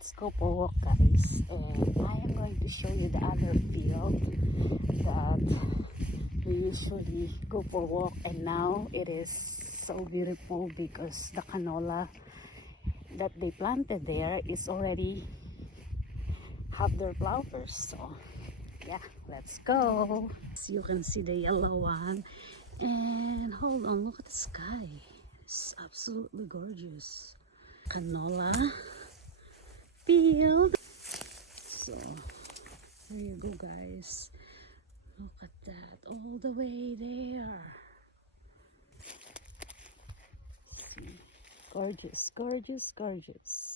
let's go for a walk, guys, and I am going to show you the other field that we usually go for a walk, and now it is so beautiful because the canola that they planted there is already have their flowers. So yeah, let's go. So you can see the yellow one, and hold on, look at the sky. It's absolutely gorgeous. Canola field. So there you go, guys. Look at that, all the way there. See? Gorgeous, gorgeous, gorgeous.